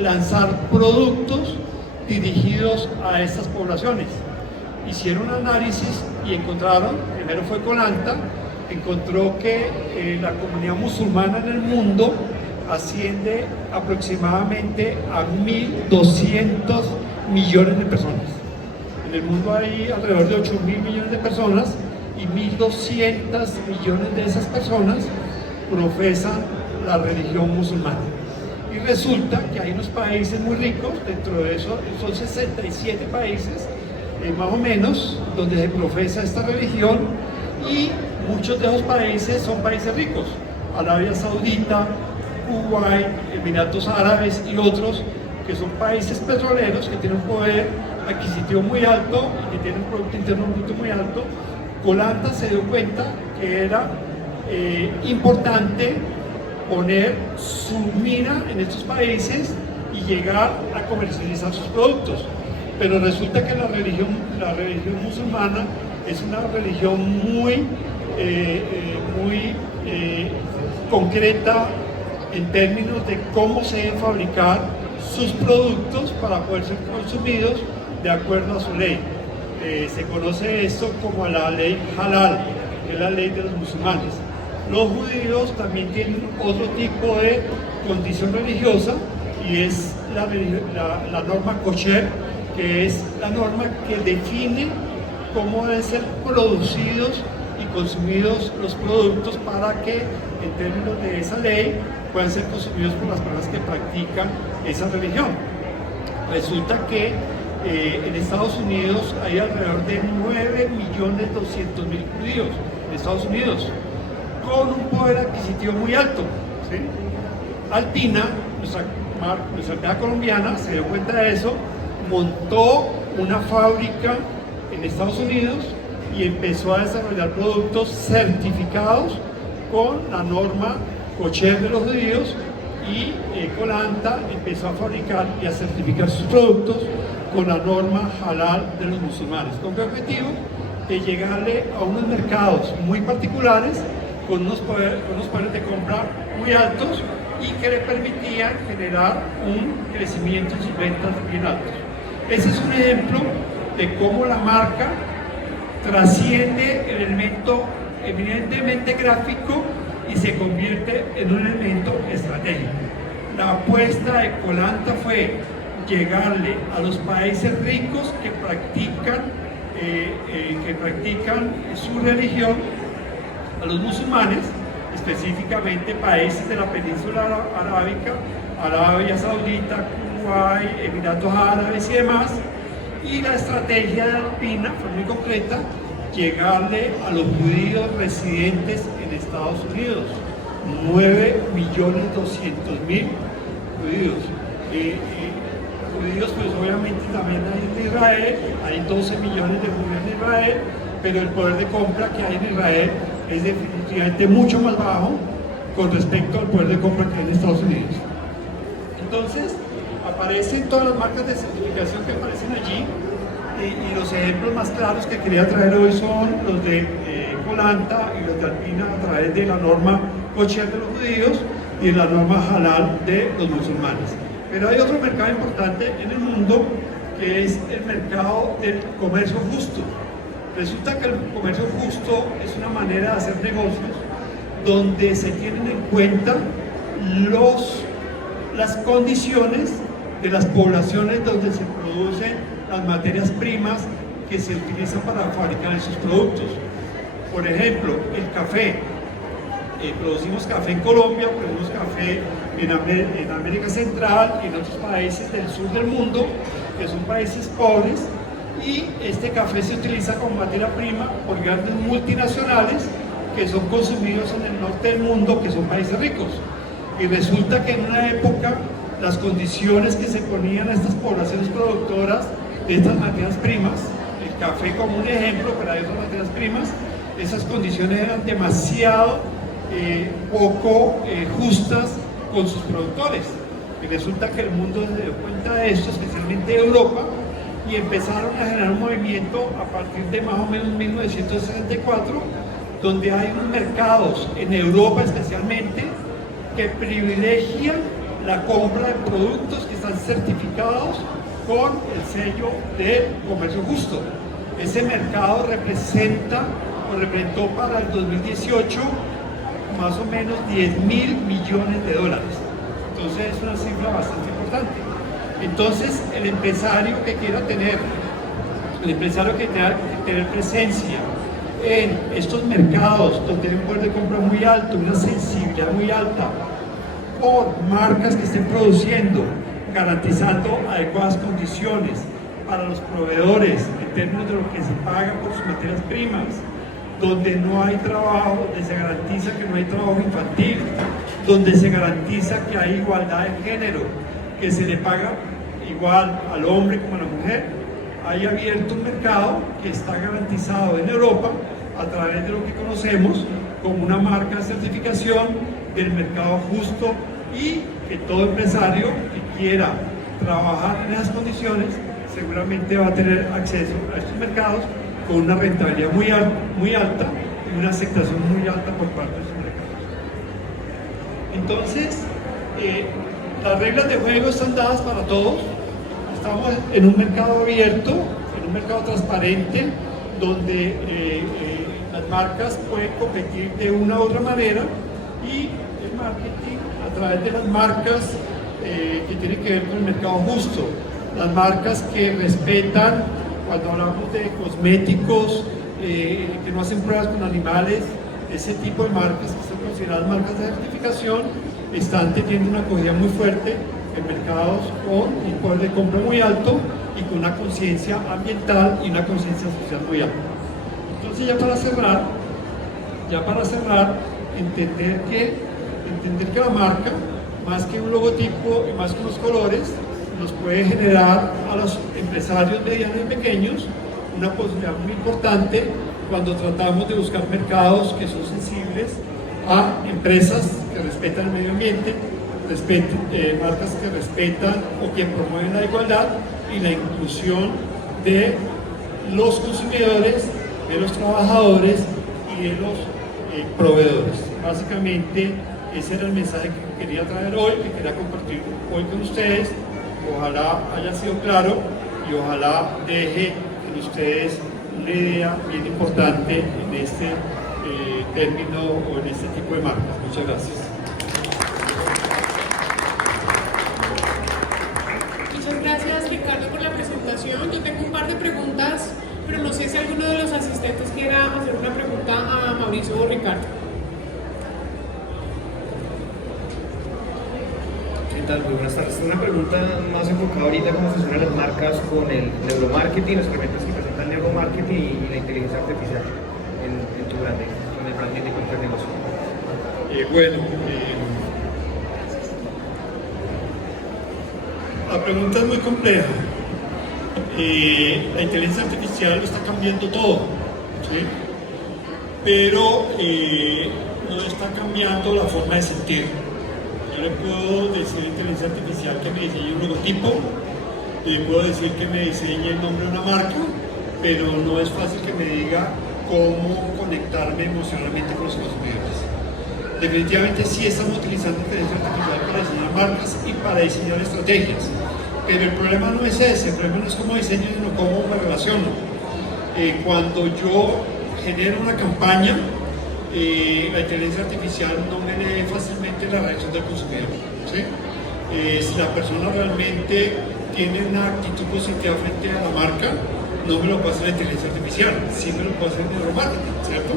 lanzar productos dirigidos a estas poblaciones. Hicieron un análisis y encontraron, primero fue Colanta, encontró que la comunidad musulmana en el mundo asciende aproximadamente a 1.200 millones de personas. En el mundo hay alrededor de 8.000 millones de personas y 1.200 millones de esas personas profesan la religión musulmana. Y resulta que hay unos países muy ricos, dentro de eso son 67 países, más o menos, donde se profesa esta religión, y muchos de esos países son países ricos. Arabia Saudita, Kuwait, Emiratos Árabes y otros, que son países petroleros que tienen un poder adquisitivo muy alto y que tienen un Producto Interno Bruto muy alto. Colanta se dio cuenta que era importante poner su mira en estos países y llegar a comercializar sus productos. Pero resulta que la religión musulmana es una religión muy concreta en términos de cómo se deben fabricar sus productos para poder ser consumidos de acuerdo a su ley. Se conoce esto como la ley halal, que es la ley de los musulmanes. Los judíos también tienen otro tipo de condición religiosa y es la norma kosher, que es la norma que define cómo deben ser producidos y consumidos los productos para que, en términos de esa ley, puedan ser consumidos por las personas que practican esa religión. Resulta que en Estados Unidos hay alrededor de 9.200.000 judíos en Estados Unidos, con un poder adquisitivo muy alto, ¿sí? Alpina, nuestra empresa colombiana, se dio cuenta de eso, montó una fábrica en Estados Unidos y empezó a desarrollar productos certificados con la norma kosher de los judíos, y Colanta empezó a fabricar y a certificar sus productos con la norma halal de los musulmanes. ¿Con qué objetivo? De llegarle a unos mercados muy particulares con unos poderes de compra muy altos y que le permitían generar un crecimiento en sus ventas bien altos. Ese es un ejemplo de cómo la marca trasciende el elemento eminentemente gráfico y se convierte en un elemento estratégico. La apuesta de Colanta fue llegarle a los países ricos que practican su religión, a los musulmanes, específicamente países de la península arábica, Arabia Saudita, Kuwait, Emiratos Árabes y demás. Y la estrategia de Alpina fue muy concreta: llegarle a los judíos residentes en Estados Unidos, 9.200.000 judíos. Judíos, pues obviamente también hay en Israel, hay 12 millones de judíos en Israel, pero el poder de compra que hay en Israel es definitivamente mucho más bajo con respecto al poder de compra que hay en Estados Unidos. Entonces, aparecen todas las marcas de certificación que aparecen allí, y los ejemplos más claros que quería traer hoy son los de Colanta y los de Alpina a través de la norma kosher de los judíos y la norma halal de los musulmanes. Pero hay otro mercado importante en el mundo, que es el mercado del comercio justo. Resulta que el comercio justo es una manera de hacer negocios donde se tienen en cuenta las condiciones de las poblaciones donde se producen las materias primas que se utilizan para fabricar esos productos. Por ejemplo, el café. Producimos café en Colombia, producimos café en América Central y en otros países del sur del mundo, que son países pobres, y este café se utiliza como materia prima por grandes multinacionales que son consumidos en el norte del mundo, que son países ricos. Y resulta que en una época las condiciones que se ponían a estas poblaciones productoras de estas materias primas, el café como un ejemplo, pero hay otras materias primas, esas condiciones eran demasiado poco justas con sus productores. Y resulta que el mundo se dio cuenta de esto, especialmente Europa, y empezaron a generar un movimiento a partir de más o menos 1964, donde hay unos mercados, en Europa especialmente, que privilegian la compra de productos que están certificados con el sello de comercio justo. Ese mercado representó para el 2018 más o menos 10.000 millones de dólares. Entonces es una cifra bastante importante. Entonces el empresario que quiera tener presencia en estos mercados donde hay un poder de compra muy alto, una sensibilidad muy alta por marcas que estén produciendo, garantizando adecuadas condiciones para los proveedores en términos de lo que se paga por sus materias primas, donde no hay trabajo, donde se garantiza que no hay trabajo infantil, donde se garantiza que hay igualdad de género, que se le paga igual al hombre como a la mujer. Hay abierto un mercado que está garantizado en Europa a través de lo que conocemos como una marca de certificación del mercado justo, y que todo empresario que quiera trabajar en esas condiciones seguramente va a tener acceso a estos mercados con una rentabilidad muy alta y una aceptación muy alta por parte de sus mercados. Entonces, las reglas de juego están dadas para todos. Estamos en un mercado abierto, en un mercado transparente, donde las marcas pueden competir de una u otra manera, y el marketing a través de las marcas que tienen que ver con el mercado justo, las marcas que respetan, cuando hablamos de cosméticos, que no hacen pruebas con animales, ese tipo de marcas que son consideradas marcas de certificación están teniendo una acogida muy fuerte en mercados con un poder de compra muy alto y con una conciencia ambiental y una conciencia social muy alta. Entonces, ya para cerrar, entender que la marca, más que un logotipo y más que unos colores, nos puede generar a los empresarios medianos y pequeños una posibilidad muy importante cuando tratamos de buscar mercados que son sensibles a empresas que respetan el medio ambiente, marcas que respetan o que promueven la igualdad y la inclusión de los consumidores, de los trabajadores y de los proveedores. Básicamente ese era el mensaje que quería traer hoy, que quería compartir hoy con ustedes. Ojalá haya sido claro y ojalá deje en ustedes una idea bien importante en este término o en este tipo de marcas. Muchas gracias. Muchas gracias, Ricardo, por la presentación. Yo tengo un par de preguntas, pero no sé si alguno de los asistentes quiera hacer una pregunta a Mauricio o Ricardo. Muy buenas tardes. Una pregunta más enfocada ahorita cómo funcionan las marcas con el neuromarketing, los elementos que presenta el neuromarketing y la inteligencia artificial en tu branding, con el branding de cualquier negocio. La pregunta es muy compleja. La inteligencia artificial lo está cambiando todo, ¿sí? Pero no está cambiando la forma de sentir. Yo le puedo decir a la inteligencia artificial que me diseñe un logotipo, le puedo decir que me diseñe el nombre de una marca, pero no es fácil que me diga cómo conectarme emocionalmente con los consumidores. Definitivamente sí estamos utilizando inteligencia artificial para diseñar marcas y para diseñar estrategias, pero el problema no es ese, el problema no es cómo diseño, sino cómo me relaciono. Cuando yo genero una campaña, la inteligencia artificial no me lee fácilmente la reacción del consumidor, ¿sí? Si la persona realmente tiene una actitud positiva frente a la marca, no me lo puede hacer la inteligencia artificial, sí me lo puede hacer el neuromarketing, ¿cierto?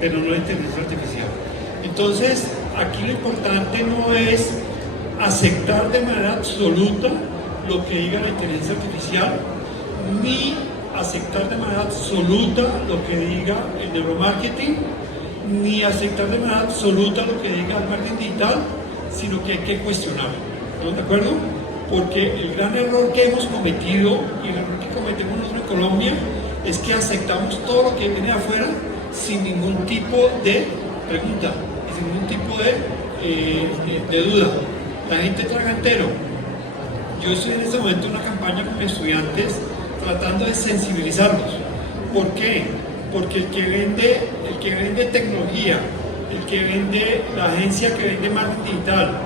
Pero no la inteligencia artificial. Entonces, aquí lo importante no es aceptar de manera absoluta lo que diga la inteligencia artificial, ni aceptar de manera absoluta lo que diga el neuromarketing, ni aceptar de manera absoluta lo que diga el marketing digital, sino que hay que cuestionar. ¿Estamos de acuerdo? porque el gran error que hemos cometido y el error que cometemos nosotros en Colombia es que aceptamos todo lo que viene de afuera sin ningún tipo de pregunta y sin ningún tipo de duda. La gente traga entero. Yo estoy en este momento en una campaña con mis estudiantes tratando de sensibilizarlos. ¿Por qué? Porque el que vende tecnología, el que vende, la agencia que vende marketing digital,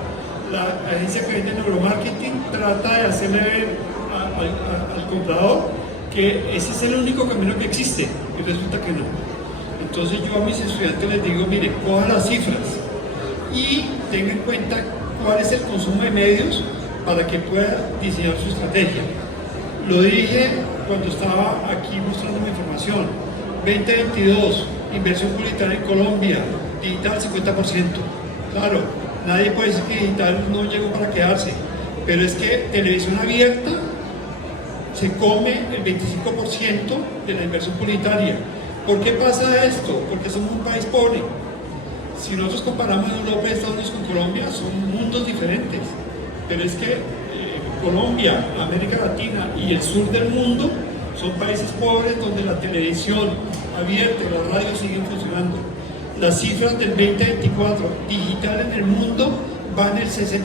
la agencia que vende neuromarketing, trata de hacerle ver al comprador que ese es el único camino que existe, y resulta que no. Entonces yo a mis estudiantes les digo, mire, coja las cifras y tenga en cuenta cuál es el consumo de medios para que pueda diseñar su estrategia. Lo dije cuando estaba aquí mostrando mi información. 2022, inversión publicitaria en Colombia, digital 50%. Claro, nadie puede decir que digital no llegó para quedarse, pero es que televisión abierta se come el 25% de la inversión publicitaria. ¿Por qué pasa esto? Porque somos un país pobre. Si nosotros comparamos Europa y Estados Unidos con Colombia, son mundos diferentes. Pero es que Colombia, América Latina y el sur del mundo son países pobres donde la televisión abierta y la radio siguen funcionando. Las cifras del 2024 digital en el mundo van el 60%.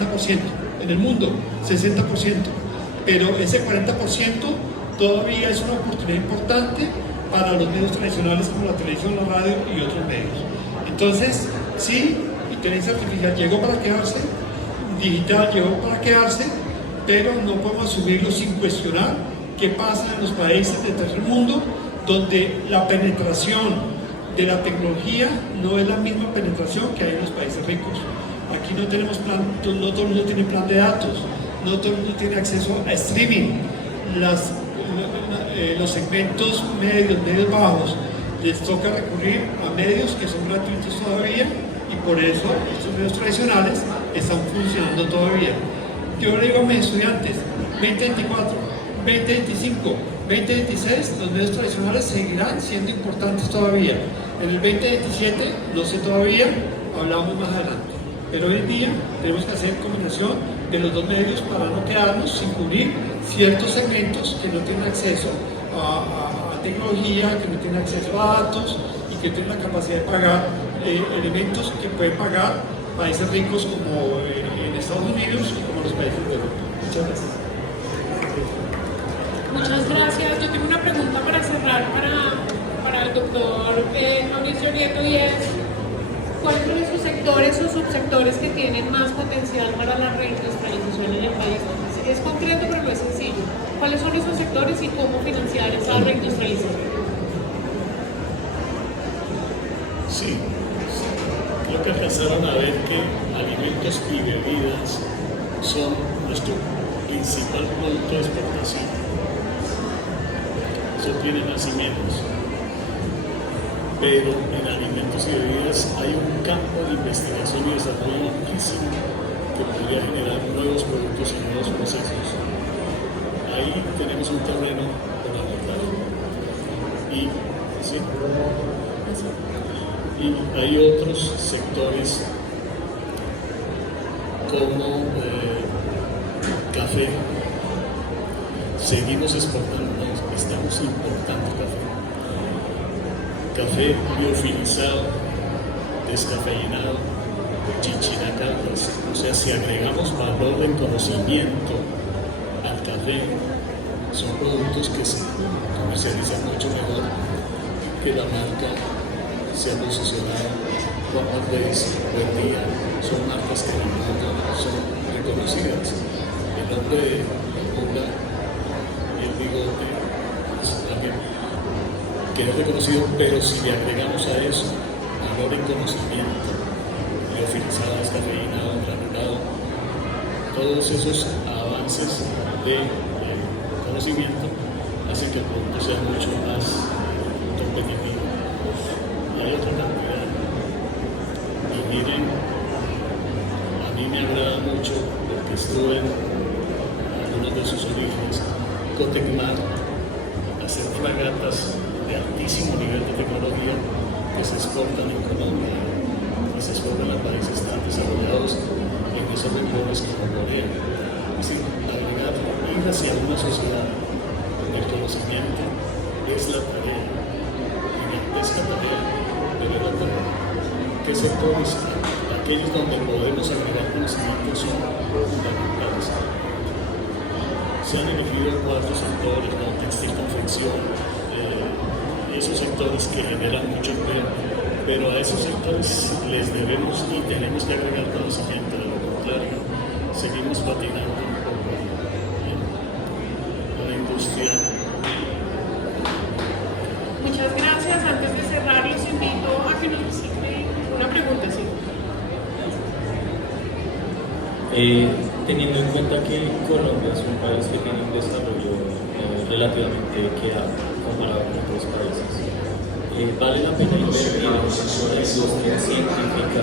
En el mundo, 60%. Pero ese 40% todavía es una oportunidad importante para los medios tradicionales como la televisión, la radio y otros medios. Entonces, sí, inteligencia artificial llegó para quedarse, digital llegó para quedarse, pero no podemos asumirlo sin cuestionar qué pasa en los países del tercer mundo, donde la penetración de la tecnología no es la misma penetración que hay en los países ricos. Aquí no tenemos plan, no todo el mundo tiene plan de datos, no todo el mundo tiene acceso a streaming. Los segmentos medios bajos les toca recurrir a medios que son gratuitos todavía, y por eso estos medios tradicionales están funcionando todavía. Yo le digo a mis estudiantes, 2024, 2025, 2026, los medios tradicionales seguirán siendo importantes todavía. En el 2027, no sé todavía, hablamos más adelante. Pero hoy en día tenemos que hacer combinación de los dos medios para no quedarnos sin cubrir ciertos segmentos que no tienen acceso a tecnología, que no tienen acceso a datos y que tienen la capacidad de pagar elementos que pueden pagar países ricos como en Estados Unidos y como los países de Europa. Muchas gracias. Muchas gracias. Yo tengo una pregunta para cerrar para el doctor Mauricio Nieto, y es: ¿cuáles son esos sectores o subsectores que tienen más potencial para la reindustrialización en el país? Es concreto, pero no es sencillo. ¿Cuáles son esos sectores y cómo financiar esa reindustrialización? Sí, creo que alcanzaron a ver que alimentos y bebidas son nuestro principal producto de exportación. Eso tiene nacimientos. Pero en alimentos y bebidas hay un campo de investigación y desarrollo amplísimo que podría generar nuevos productos y nuevos procesos. Ahí tenemos un terreno para abordar. Y hay otros sectores como café. Seguimos exportando, estamos importando café biofilizado, descafeinado, chichinacatas. O sea, si agregamos valor de conocimiento al café, son productos que se comercializan mucho mejor que la marca se ha posicionado. Juan Valdez, Buen Día, son marcas que en el mundo son reconocidas. El nombre de Coca, el bigote, también que es reconocido, pero si le agregamos a eso valor en conocimiento, liofilizado, descafeinado, granulado, todos esos avances de conocimiento hacen que el producto sea mucho más competitivo. Hay otra cantidad. Y miren, a mí me agrada mucho porque estuve en algunos de sus orígenes, Cotecmar, hacer fragatas de altísimo nivel de tecnología que se exportan en Colombia y se exportan a países tan desarrollados y en esos renglones como Corea. Es decir, ir hacia una sociedad del conocimiento es la tarea, gigantesca tarea, pero la tarea. ¿Qué sectores? Aquellos donde podemos agregar conocimiento son fundamentales. Se han elegido 4 sectores, ¿no? Textil, confección, esos sectores que generan mucho empleo, pero a esos sectores les debemos y tenemos que agregar conocimiento, de lo contrario seguimos patinando un poco en una industria. Muchas gracias. Antes de cerrar, los invito a que nos visiten una pregunta, sí. Teniendo en cuenta que Colombia es un país que tiene un desarrollo relativamente quedado comparado con otros países, ¿vale la pena invertir en la industria científica?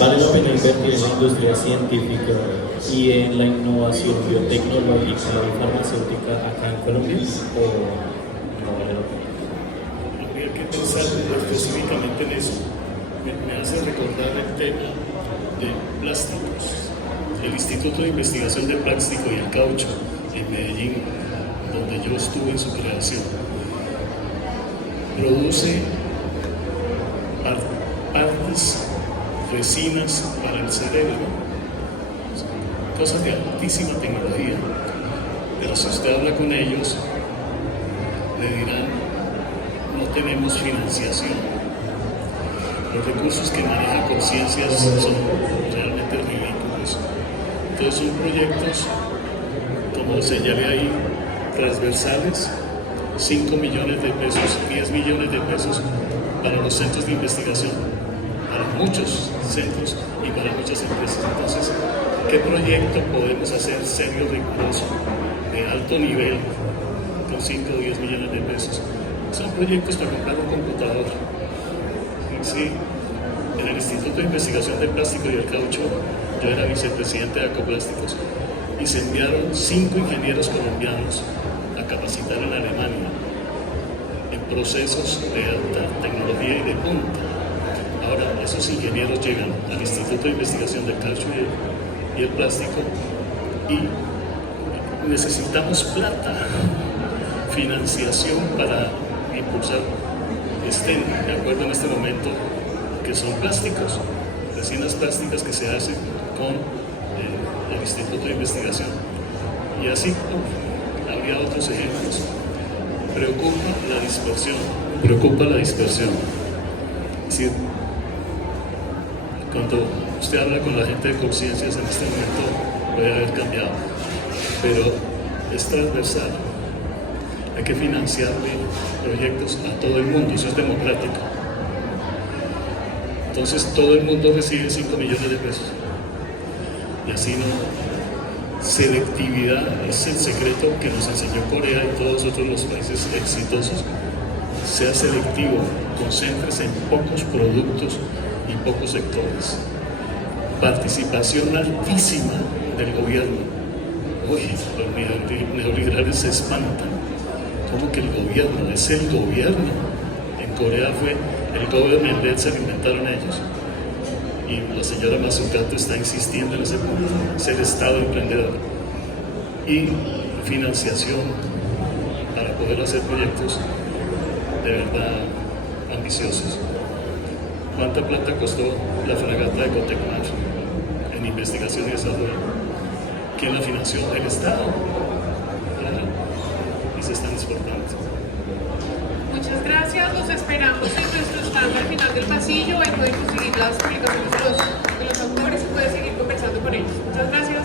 ¿Vale la pena invertir en la industria científica y en la innovación biotecnológica y farmacéutica acá en Colombia? ¿O no vale la pena? Habría que pensar específicamente en eso. Me hace recordar el tema de plásticos. El Instituto de Investigación de Plástico y el Caucho en Medellín, donde yo estuve en su creación, produce partes, resinas para el cerebro, cosas de altísima tecnología, pero si usted habla con ellos, le dirán, no tenemos financiación. Los recursos que maneja Conciencias son realmente ridículos. Entonces son proyectos, como señalé ahí, transversales, 5 millones de pesos, 10 millones de pesos para los centros de investigación, para muchos centros y para muchas empresas. Entonces, ¿qué proyecto podemos hacer serio, riguroso, de alto nivel, con 5 o 10 millones de pesos? Son proyectos para comprar un computador. Sí, en el Instituto de Investigación del Plástico y el Caucho, yo era vicepresidente de Acoplásticos, y se enviaron 5 ingenieros colombianos a capacitar en Alemania en procesos de alta tecnología y de punta. Ahora esos ingenieros llegan al Instituto de Investigación del Caucho y el Plástico y necesitamos plata, financiación para impulsar. Estén de acuerdo en este momento que son plásticos, resinas plásticas que se hacen con el Instituto de Investigación. Y así habría otros ejemplos. Preocupa la dispersión. Es decir, cuando usted habla con la gente de Conciencias en este momento puede haber cambiado, pero es transversal. Hay que financiarle proyectos a todo el mundo, eso es democrático. Entonces todo el mundo recibe 5 millones de pesos. Y así no. Selectividad es el secreto que nos enseñó Corea y todos los países exitosos. Sea selectivo, concéntrese en pocos productos y pocos sectores. Participación altísima del gobierno. Uy, los neoliberales se espantan. ¿Cómo que el gobierno? Es el gobierno. En Corea fue el government-led, se lo inventaron ellos. Y la señora Mazzucato está insistiendo en ese punto. Es el Estado emprendedor. Y financiación para poder hacer proyectos de verdad ambiciosos. ¿Cuánta plata costó la fragata de Cotecmar en investigación y desarrollo? ¿Quién la financió? El Estado. Y se están exportando. Muchas gracias, los esperamos en nuestro stand al final del pasillo. Ahí pueden conseguir las publicaciones de los autores y pueden seguir conversando con ellos. Muchas gracias.